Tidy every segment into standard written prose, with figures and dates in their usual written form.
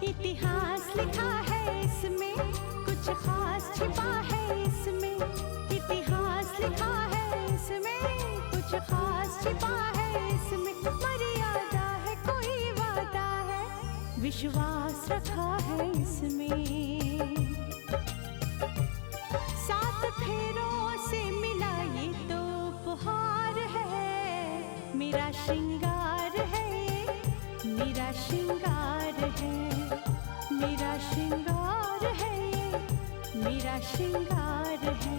इतिहास लिखा है इसमें, कुछ खास छिपा है इसमें। इतिहास लिखा है इसमें, कुछ खास छिपा है इसमें। मर्यादा है, कोई वादा है, विश्वास रखा है इसमें। सात फेरों से मिला ये तो उपहार है, मेरा श्रृंगार है, मेरा श्रृंगार है, मेरा श्रृंगार है, मेरा श्रृंगार है।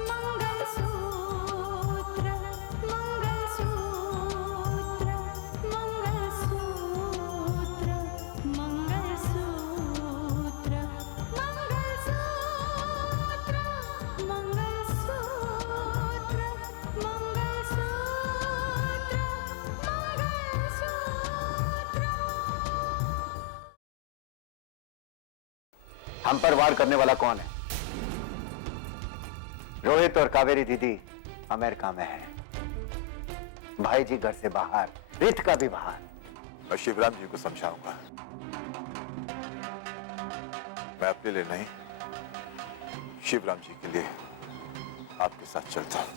मंगलसूत्र, मंगलसूत्र, मंगलसूत्र, मंगलसूत्र, मंगलसूत्र, मंगलसूत्र, हम पर वार करने वाला कौन है? रोहित और कावेरी दीदी अमेरिका में है, भाई जी घर से बाहर, रित का भी बाहर। मैं शिवराम जी को समझाऊंगा। मैं अपने लिए नहीं, शिवराम जी के लिए आपके साथ चलता हूं।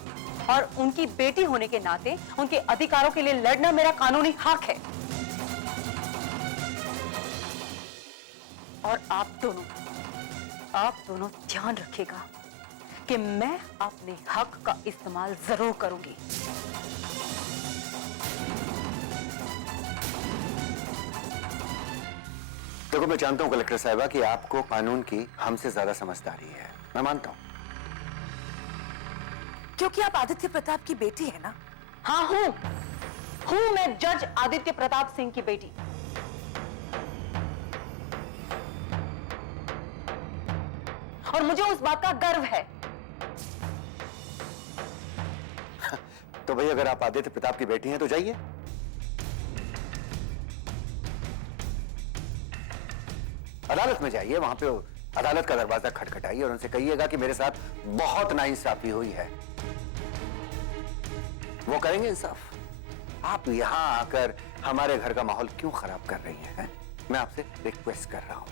और उनकी बेटी होने के नाते उनके अधिकारों के लिए लड़ना मेरा कानूनी हक है। और आप दोनों ध्यान रखिएगा कि मैं अपने हक का इस्तेमाल जरूर करूंगी। देखो, मैं जानता हूं कलेक्टर साहिबा कि आपको कानून की हमसे ज्यादा समझदारी है, मैं मानता हूं। क्योंकि आप आदित्य प्रताप की बेटी है ना? हाँ, हूं मैं जज आदित्य प्रताप सिंह की बेटी। और मुझे उस बात का गर्व है। तो भाई, अगर आप आदित्य प्रताप की बेटी हैं तो जाइए, अदालत में जाइए, वहां पे अदालत का दरवाजा खटखटाइए और उनसे कहिएगा कि मेरे साथ बहुत नाइंसाफी हुई है। वो करेंगे इंसाफ। आप यहां आकर हमारे घर का माहौल क्यों खराब कर रही हैं? मैं आपसे रिक्वेस्ट कर रहा हूं।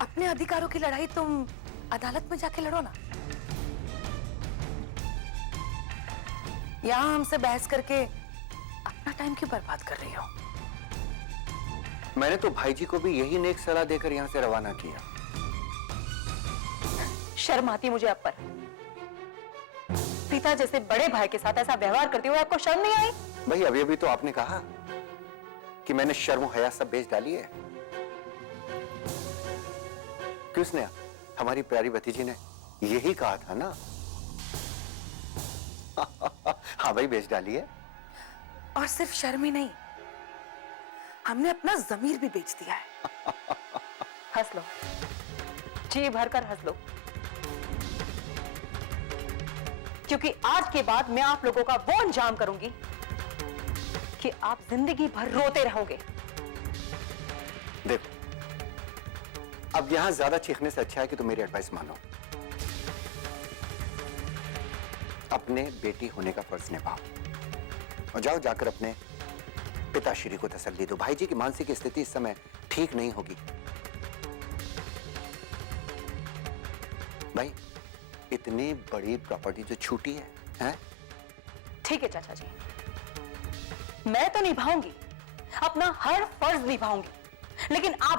अपने अधिकारों की लड़ाई तुम अदालत में जाके लड़ो ना। यहां हमसे बहस करके अपना टाइम क्यों बर्बाद कर रही हो? मैंने तो भाई जी को भी यही नेक सलाह देकर यहां से रवाना किया। शर्म आती मुझे आप पर। पिता जैसे बड़े भाई के साथ ऐसा व्यवहार करते हुए आपको शर्म नहीं आई? भाई, अभी अभी तो आपने कहा कि मैंने शर्म हया सब बेच डाली है। किसने? हमारी प्यारी भतीजी ने यही कहा था ना। हाँ भाई, बेच डाली है। और सिर्फ शर्म ही नहीं, हमने अपना जमीर भी बेच दिया है। हंस लो, जी भरकर हंस लो, क्योंकि आज के बाद मैं आप लोगों का वो अंजाम करूंगी कि आप जिंदगी भर रोते रहोगे। देखो, अब यहां ज्यादा चीखने से अच्छा है कि तुम मेरी एडवाइस मानो। अपने बेटी होने का फर्ज निभाओ और जाओ, जाकर अपने पिताश्री को तसल्ली दो। भाई जी की मानसिक स्थिति इस समय ठीक नहीं होगी। भाई, इतनी बड़ी प्रॉपर्टी जो छूटी है, हैं? ठीक है चाचा जी, मैं तो निभाऊंगी, अपना हर फर्ज निभाऊंगी, लेकिन आप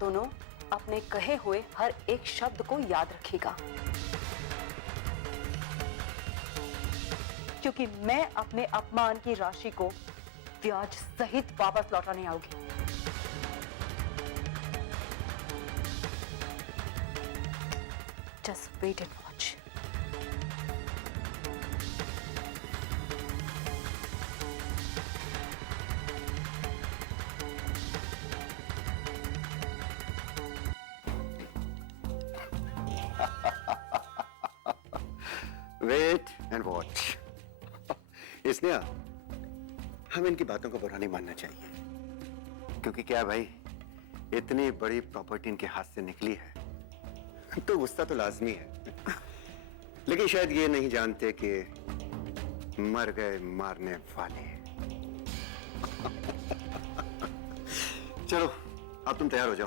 दोनों अपने कहे हुए हर एक शब्द को याद रखिएगा, क्योंकि मैं अपने अपमान की राशि को ब्याज सहित वापस लौटाने आऊंगी। Just wait and watch. Wait and watch. इसलिए हमें इनकी बातों को बुरा नहीं मानना चाहिए, क्योंकि क्या भाई, इतनी बड़ी प्रॉपर्टी इनके हाथ से निकली है तो गुस्सा तो लाजमी है, लेकिन शायद ये नहीं जानते कि मर गए मारने वाले। चलो अब तुम तैयार हो जाओ,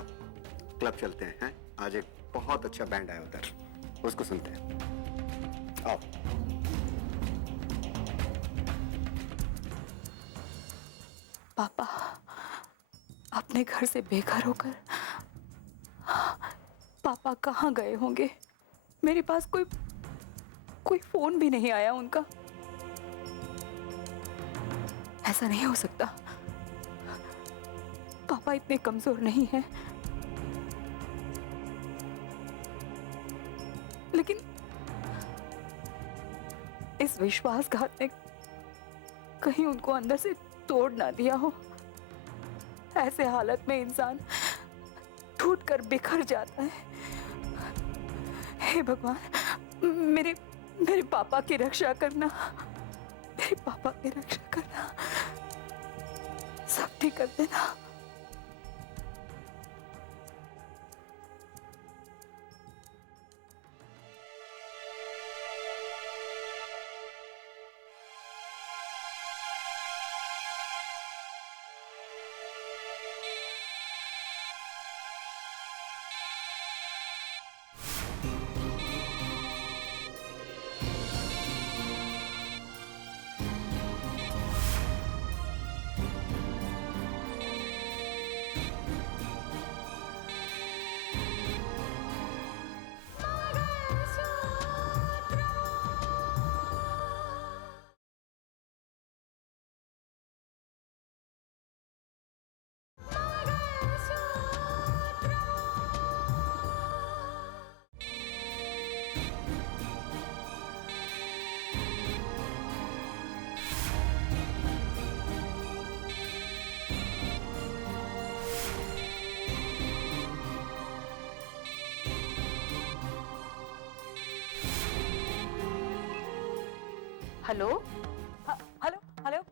क्लब चलते हैं। आज एक बहुत अच्छा बैंड आया उधर, उसको सुनते हैं। आओ। पापा अपने घर से बेघर होकर पापा कहाँ गए होंगे? मेरे पास कोई फोन भी नहीं आया उनका। ऐसा नहीं हो सकता, पापा इतने कमजोर नहीं हैं। लेकिन इस विश्वासघात ने कहीं उनको अंदर से तोड़ ना दिया हो। ऐसे हालत में इंसान टूटकर बिखर जाता है। हे भगवान, मेरे पापा की रक्षा करना, मेरे पापा की रक्षा करना, सब ठीक कर देना। हेलो हेलो हेलो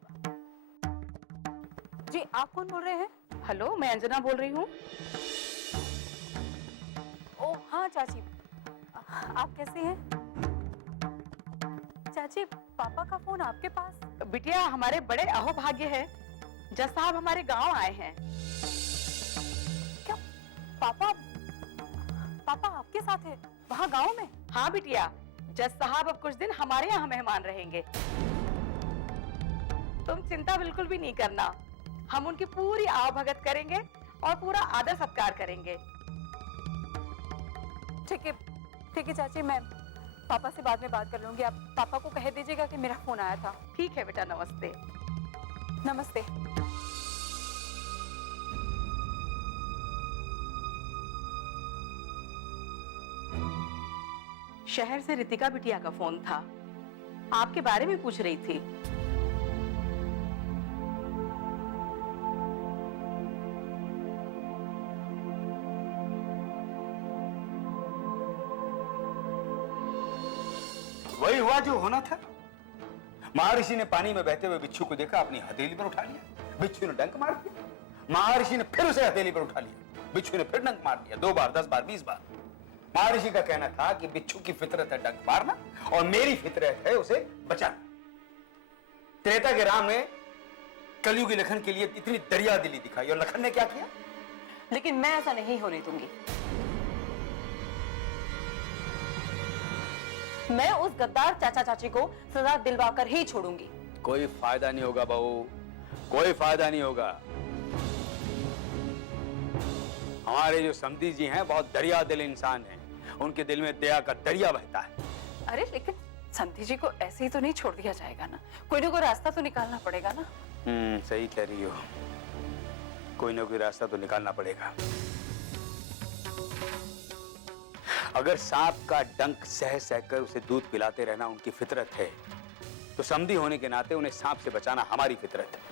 जी, आप कौन बोल रहे हैं? हेलो, मैं अंजना बोल रही हूँ। ओह हाँ चाची, आप कैसे हैं? चाची, पापा का फोन आपके पास? बिटिया, हमारे बड़े अहोभाग्य है, जज साहब हमारे गांव आए हैं। क्या पापा आपके साथ है वहाँ गांव में? हाँ बिटिया, जज साहब अब कुछ दिन हमारे यहाँ मेहमान रहेंगे। तुम चिंता बिल्कुल भी नहीं करना, हम उनकी पूरी आवभगत करेंगे और पूरा आदर सत्कार करेंगे। ठीक है चाची, मैं पापा से बाद में बात कर लूंगी। आप पापा को कह दीजिएगा कि मेरा फोन आया था। ठीक है बेटा, नमस्ते। नमस्ते। शहर से रितिका बिटिया का फोन था, आपके बारे में पूछ रही थी। वही हुआ जो होना था। महर्षि ने पानी में बहते हुए बिच्छू को देखा, अपनी हथेली पर उठा लिया, बिच्छू ने डंक मार दिया। महर्षि ने फिर उसे हथेली पर उठा लिया, बिच्छू ने फिर डंक मार दिया। 2 बार, 10 बार, 20 बार। महर्षि का कहना था कि बिच्छू की फितरत है डंक मारना और मेरी फितरत है उसे बचाना। त्रेता के राम ने कलयुगी लखन के लिए इतनी दरिया दिली दिखाई और लखन ने क्या किया? लेकिन मैं ऐसा नहीं होने दूंगी। मैं उस गद्दार चाचा चाची को सजा दिलवाकर ही छोड़ूंगी। कोई फायदा नहीं होगा बहू, कोई फायदा नहीं होगा। हमारे जो समधी जी हैं बहुत दरिया दिल इंसान हैं, उनके दिल में दया का दरिया बहता है। अरे लेकिन संधी जी को ऐसे ही तो नहीं छोड़ दिया जाएगा ना कोई रास्ता तो निकालना पड़ेगा ना। सही कह रही हो, कोई ना कोई रास्ता तो निकालना पड़ेगा। अगर सांप का डंक सह सहकर उसे दूध पिलाते रहना उनकी फितरत है, तो समधी होने के नाते उन्हें सांप से बचाना हमारी फितरत है।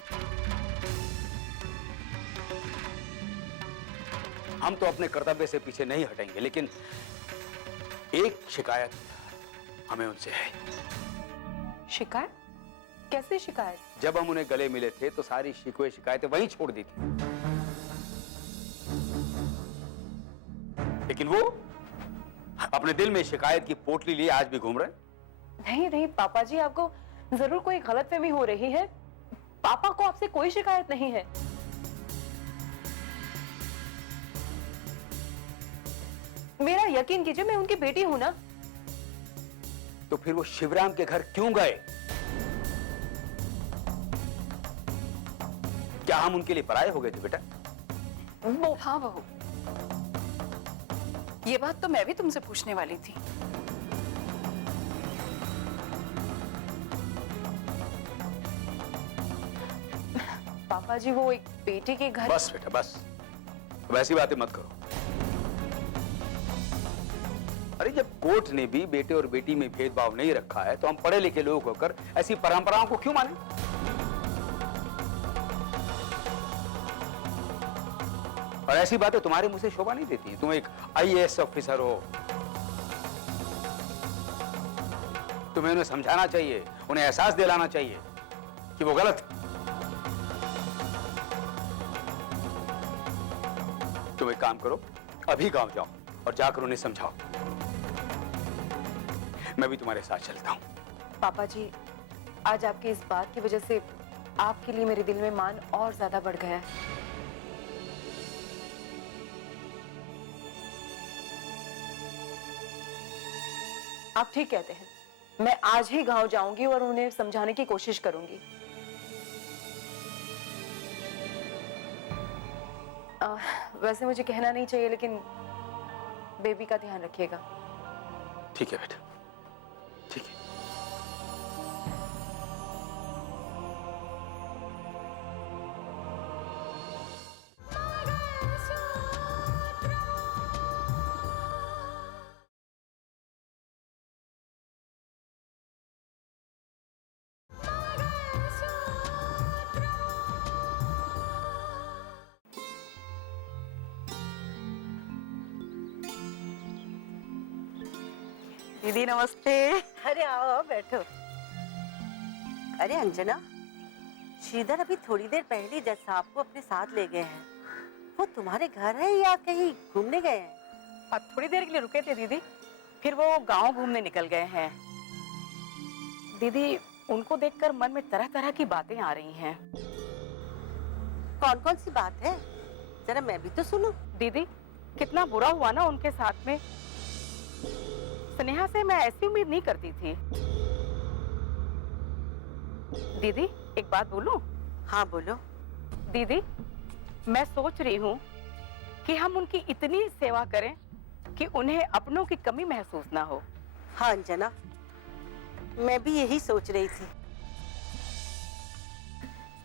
हम तो अपने कर्तव्य से पीछे नहीं हटेंगे, लेकिन एक शिकायत हमें उनसे है। शिकायत? कैसे शिकायत? जब हम उन्हें गले मिले थे तो सारी शिकवे शिकायतें वहीं छोड़ दी थी, लेकिन वो अपने दिल में शिकायत की पोटली लिए आज भी घूम रहे हैं। नहीं पापा जी, आपको जरूर कोई गलतफहमी हो रही है। पापा को आपसे कोई शिकायत नहीं है। मेरा यकीन कीजिए, मैं उनकी बेटी हूं ना। तो फिर वो शिवराम के घर क्यों गए? क्या हम उनके लिए पराये हो गए थे बेटा? हाँ बहू, ये बात तो मैं भी तुमसे पूछने वाली थी। पापा जी, वो एक बेटी के घर। बस बेटा बस, वैसी बातें मत करो। अरे जब कोर्ट ने भी बेटे और बेटी में भेदभाव नहीं रखा है, तो हम पढ़े लिखे लोग होकर ऐसी परंपराओं को क्यों माने? और ऐसी बातें तुम्हारे मुंह से शोभा नहीं देती। तुम एक आईएएस ऑफिसर हो, तुम्हें उन्हें समझाना चाहिए, उन्हें एहसास दिलाना चाहिए कि वो गलत है। तुम एक काम करो, अभी गांव जाओ और जाकर उन्हें समझाओ। मैं भी तुम्हारे साथ चलता हूं। पापा जी, आज आपकी इस बात की वजह से आपके लिए मेरे दिल में मान और ज्यादा बढ़ गया है। आप ठीक कहते हैं, मैं आज ही गांव जाऊंगी और उन्हें समझाने की कोशिश करूंगी। वैसे मुझे कहना नहीं चाहिए, लेकिन बेबी का ध्यान रखिएगा। ठीक है बेटा, ठीक है। दीदी नमस्ते। अरे आओ आओ बैठो। अरे अंजना, श्रीधर अभी थोड़ी देर पहले जज साहब को अपने साथ ले गए हैं। वो तुम्हारे घर है या कहीं घूमने गए हैं? अब थोड़ी देर के लिए रुके थे दीदी, फिर वो गांव घूमने निकल गए हैं। दीदी, उनको देखकर मन में तरह तरह की बातें आ रही हैं। कौन कौन सी बात है, जरा मैं भी तो सुनूं। दीदी, कितना बुरा हुआ ना उनके साथ में। स्नेहा से मैं ऐसी उम्मीद नहीं करती थी। दीदी, एक बात बोलूं? हाँ बोलो। दीदी, मैं सोच रही हूँ कि हम उनकी इतनी सेवा करें कि उन्हें अपनों की कमी महसूस ना हो। हाँ अंजना, मैं भी यही सोच रही थी।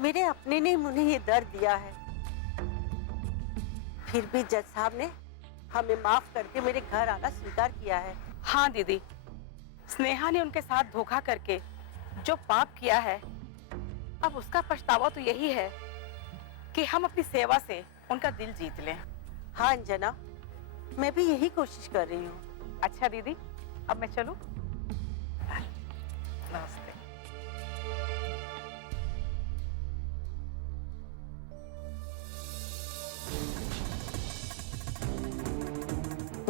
मेरे अपने ने मुझे ये दर्द दिया है, फिर भी जज साहब ने हमें माफ करके मेरे घर आना स्वीकार किया है। हाँ दीदी, स्नेहा ने उनके साथ धोखा करके जो पाप किया है, अब उसका पछतावा तो यही है कि हम अपनी सेवा से उनका दिल जीत लें। हाँ अंजना, मैं भी यही कोशिश कर रही हूँ। अच्छा दीदी, अब मैं चलूं? नमस्ते।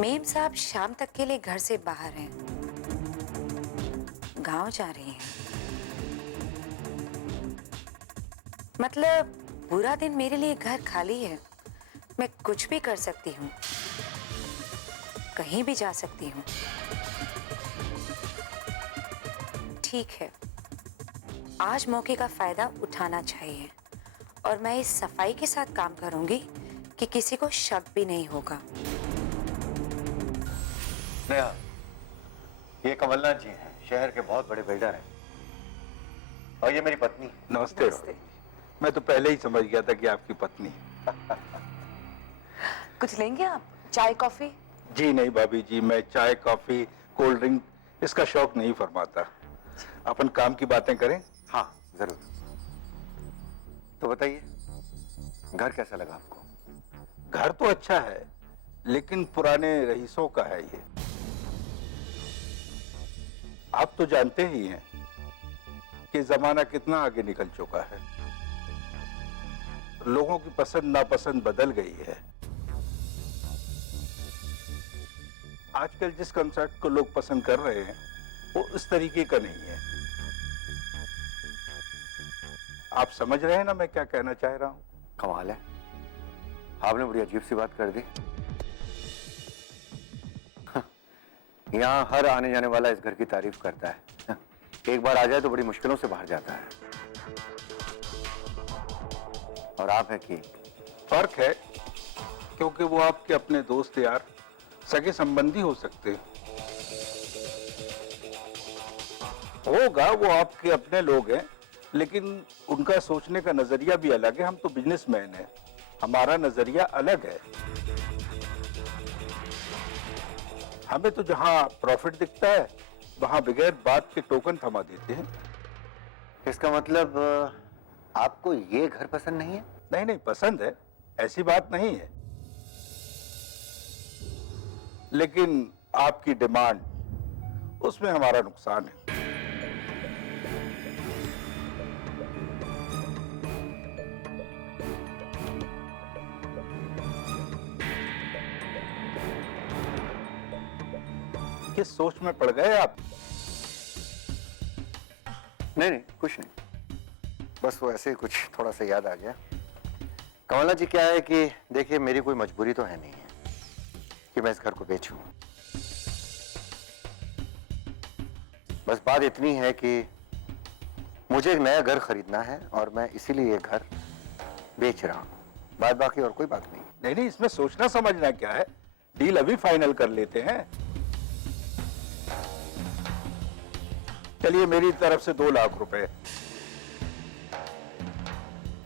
मेम साहब शाम तक के लिए घर से बाहर हैं, गांव जा रही हैं। मतलब पूरा दिन मेरे लिए घर खाली है, मैं कुछ भी कर सकती हूँ, कहीं भी जा सकती हूँ। ठीक है, आज मौके का फायदा उठाना चाहिए और मैं इस सफाई के साथ काम करूंगी कि किसी को शक भी नहीं होगा। नेहा, ये कमलनाथ जी हैं, शहर के बहुत बड़े बिल्डर हैं, और ये मेरी पत्नी है। नमस्ते। मैं तो पहले ही समझ गया था कि आपकी पत्नी। कुछ लेंगे आप? चाय कॉफी? जी नहीं भाभी जी, मैं चाय कॉफी कोल्ड ड्रिंक इसका शौक नहीं फरमाता। अपन काम की बातें करें। हाँ जरूर। तो बताइए, घर कैसा लगा आपको? घर तो अच्छा है, लेकिन पुराने रईसों का है ये। आप तो जानते ही हैं कि जमाना कितना आगे निकल चुका है, लोगों की पसंद नापसंद बदल गई है। आजकल जिस कंसेप्ट को लोग पसंद कर रहे हैं वो इस तरीके का नहीं है। आप समझ रहे हैं ना मैं क्या कहना चाह रहा हूं? कमाल है, आपने बड़ी अजीब सी बात कर दी। यहाँ हर आने जाने वाला इस घर की तारीफ करता है। एक बार आ जाए तो बड़ी मुश्किलों से बाहर जाता है। और आप है कि फर्क है, क्योंकि वो आपके अपने दोस्त यार सगे संबंधी हो सकते हैं। होगा वो आपके अपने लोग हैं, लेकिन उनका सोचने का नजरिया भी अलग है। हम तो बिजनेसमैन हैं, हमारा नजरिया अलग है। हमें तो जहां प्रॉफिट दिखता है वहां बगैर बात के टोकन थमा देते हैं। इसका मतलब आपको ये घर पसंद नहीं है? नहीं नहीं, पसंद है, ऐसी बात नहीं है, लेकिन आपकी डिमांड, उसमें हमारा नुकसान है। किस सोच में पड़ गए आप? नहीं नहीं, कुछ नहीं, बस वो ऐसे ही कुछ थोड़ा सा याद आ गया। कमला जी, क्या है कि देखिए, मेरी कोई मजबूरी तो है नहीं है कि मैं इस घर को बेचूं। बस बात इतनी है कि मुझे एक नया घर खरीदना है और मैं इसीलिए ये घर बेच रहा हूं। बात बाकी और कोई बात नहीं। नहीं नहीं, इसमें सोचना समझना क्या है, डील अभी फाइनल कर लेते हैं। चलिए, मेरी तरफ से 2 लाख रुपए,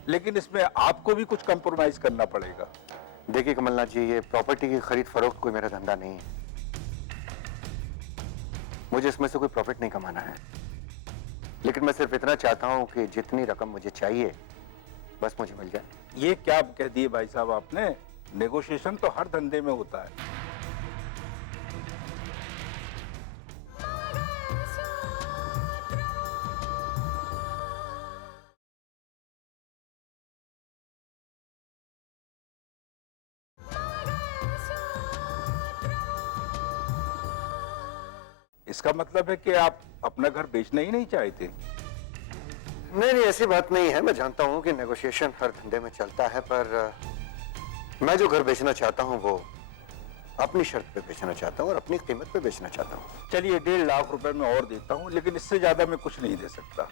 लेकिन इसमें आपको भी कुछ कंप्रोमाइज करना पड़ेगा। देखिए कमलनाथ जी, ये प्रॉपर्टी की खरीद फरोख्त कोई मेरा धंधा नहीं है। मुझे इसमें से कोई प्रॉफिट नहीं कमाना है, लेकिन मैं सिर्फ इतना चाहता हूं कि जितनी रकम मुझे चाहिए बस मुझे मिल जाए। ये क्या कह दिए भाई साहब आपने? नेगोशिएशन तो हर धंधे में होता है। इसका मतलब है कि आप अपना घर बेचना ही नहीं चाहते? नहीं नहीं, ऐसी बात नहीं है। मैं जानता हूं कि नेगोशिएशन हर धंधे में चलता है, पर मैं जो घर बेचना चाहता हूं वो अपनी शर्त पे बेचना चाहता हूं और अपनी कीमत पे बेचना चाहता हूं। चलिए, 1.5 लाख रुपए मैं और देता हूं, लेकिन इससे ज्यादा मैं कुछ नहीं दे सकता।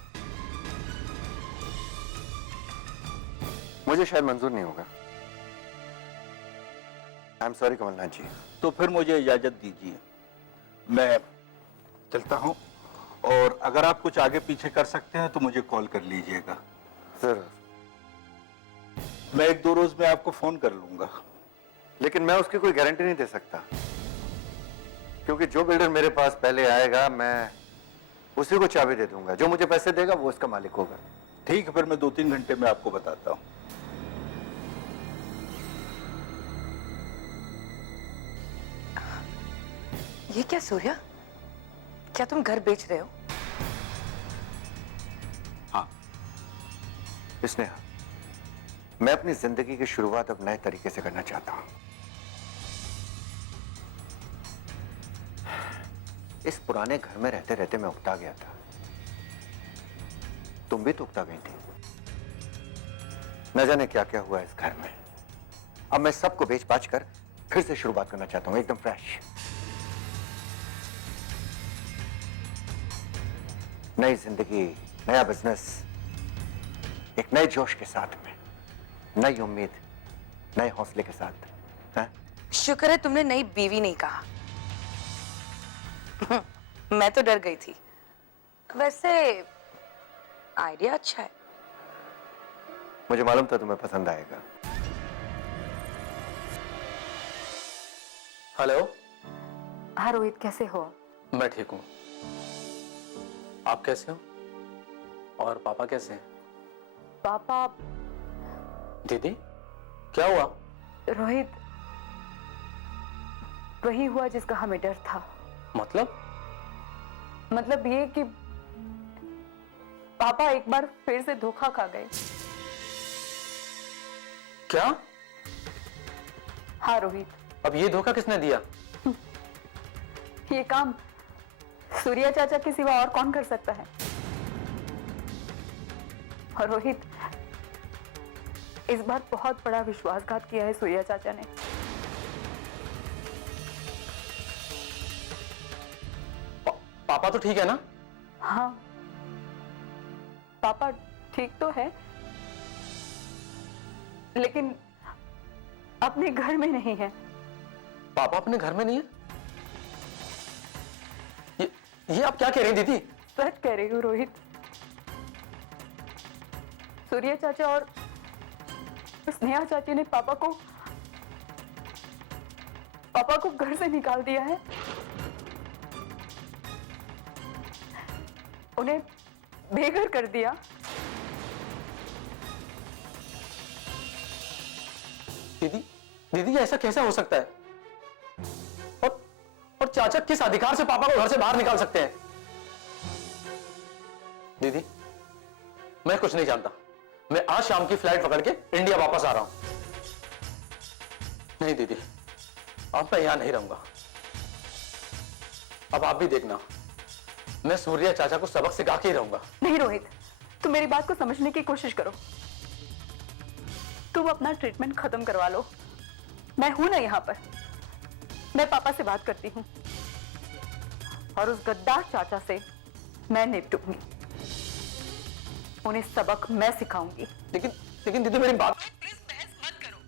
मुझे शायद मंजूर नहीं होगा। आई एम सॉरी कमलनाथ जी। तो फिर मुझे इजाजत दीजिए, मैं चलता हूं, और अगर आप कुछ आगे पीछे कर सकते हैं तो मुझे कॉल कर लीजिएगा। सर, मैं 1-2 रोज में आपको फोन कर लूंगा। लेकिन मैं उसकी कोई गारंटी नहीं दे सकता, क्योंकि जो बिल्डर मेरे पास पहले आएगा मैं उसी को चाबी दे दूंगा। जो मुझे पैसे देगा वो उसका मालिक होगा। ठीक है, फिर मैं 2-3 घंटे में आपको बताता हूं। ये क्या सूर्या, क्या तुम घर बेच रहे हो? हाँ। स्नेहा, मैं अपनी जिंदगी की शुरुआत अब नए तरीके से करना चाहता हूं। इस पुराने घर में रहते रहते मैं उकता गया था। तुम भी तो उकता गई थी। न जाने क्या क्या हुआ इस घर में। अब मैं सबको बेच बाच कर फिर से शुरुआत करना चाहता हूं, एकदम फ्रेश। नई जिंदगी, नया बिजनेस, एक नए जोश के साथ में, नई उम्मीद, नए हौसले के साथ। है? शुक्र है तुमने नई बीवी नहीं कहा। मैं तो डर गई थी। वैसे आइडिया अच्छा है। मुझे मालूम था तुम्हें पसंद आएगा। हेलो। हाँ रोहित, कैसे हो? मैं ठीक हूँ, आप कैसे हो? और पापा कैसे हैं? पापा? दीदी, क्या हुआ? रोहित, वही हुआ जिसका हमें डर था। मतलब ये कि पापा एक बार फिर से धोखा खा गए। क्या? हाँ रोहित। अब ये धोखा किसने दिया? ये काम सूर्या चाचा के सिवा और कौन कर सकता है? और रोहित, इस बार बहुत बड़ा विश्वासघात किया है सूर्या चाचा ने। पापा तो ठीक है ना? हाँ, पापा ठीक तो है, लेकिन अपने घर में नहीं है। पापा अपने घर में नहीं है? ये आप क्या कह रही हैं दीदी? सच कह रही हूँ रोहित। सूर्य चाचा और स्नेहा चाची ने पापा को घर से निकाल दिया है। उन्हें बेघर कर दिया। दीदी ऐसा कैसा हो सकता है? और चाचा किस अधिकार से पापा को घर से बाहर निकाल सकते हैं? दीदी, मैं कुछ नहीं जानता। मैं आज शाम की फ्लाइट पकड़ के इंडिया वापस आ रहा हूं। नहीं दीदी, अब मैं यहां नहीं रहूंगा। अब आप भी देखना, मैं सूर्या चाचा को सबक सिखा के ही रहूंगा। नहीं रोहित, तुम मेरी बात को समझने की कोशिश करो। तुम अपना ट्रीटमेंट खत्म करवा लो। मैं हूं ना यहाँ पर। मैं पापा से बात करती हूँ और उस गद्दार चाचा से मैं निपटूंगी। उन्हें सबक मैं सिखाऊंगी। लेकिन दीदी मेरी बात। प्लीज बहस मत करो।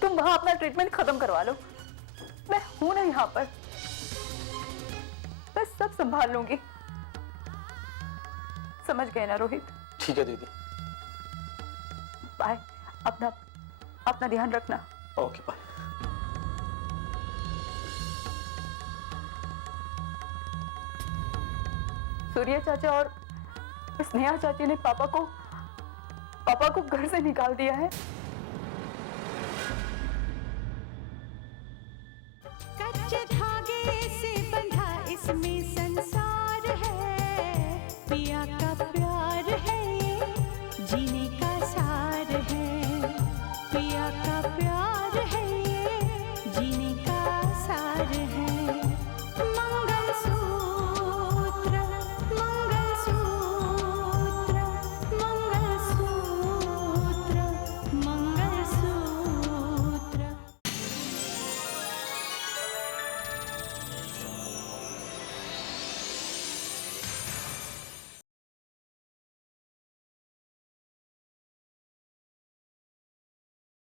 तुम वहां अपना ट्रीटमेंट खत्म करवा लो। मैं हूं ना यहाँ पर। मैं सब संभाल लूंगी। समझ गए ना रोहित? ठीक है दीदी। बाय। अपना ध्यान रखना। Okay bye. सूर्य चाचा और स्नेहा चाची ने पापा को घर से निकाल दिया है। कच्चे